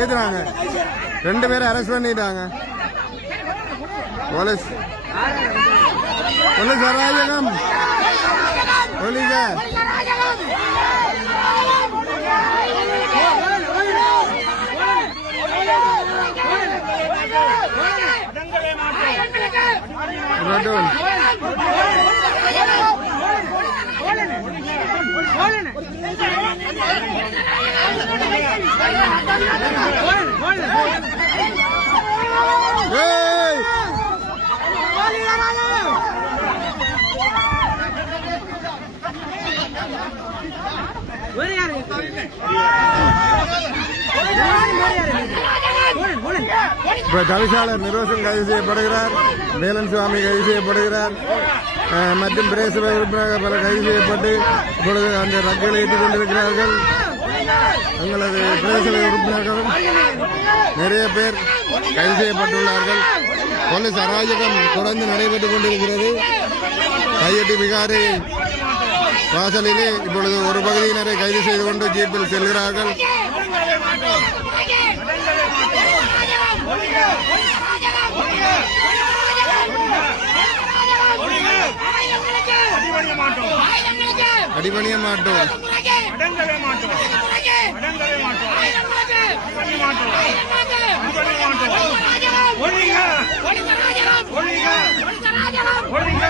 ஏத்துறாங்க 2 பேரை அரெஸ்ட் பண்ணிட்டாங்க போலீஸ் அராஜகம் போலீஸ் தவிசாளர் நிரோசன் கைது செய்யப்படுகிறார். வேலன் சுவாமி கைது செய்யப்படுகிறார். மற்றும் பிரேசபை உறுப்பினர்கள் பல கைது செய்யப்பட்டு இப்பொழுது அந்த ரக்கைகளை ஏற்றிக் கொண்டிருக்கிறார்கள். எங்களது பிரேசபை உறுப்பினர்களும் நிறைய பேர் கைது செய்யப்பட்டுள்ளார்கள். போலீஸ் அராஜகம் தொடர்ந்து நடைபெற்றுக் கொண்டிருக்கிறது. கையெட்டி விகாரி வாசலிலே இப்பொழுது ஒரு பகுதியினரை கைது செய்து கொண்டு ஜீப்பில் செல்கிறார்கள். அடிபணிய மாட்டோம். ஒழிக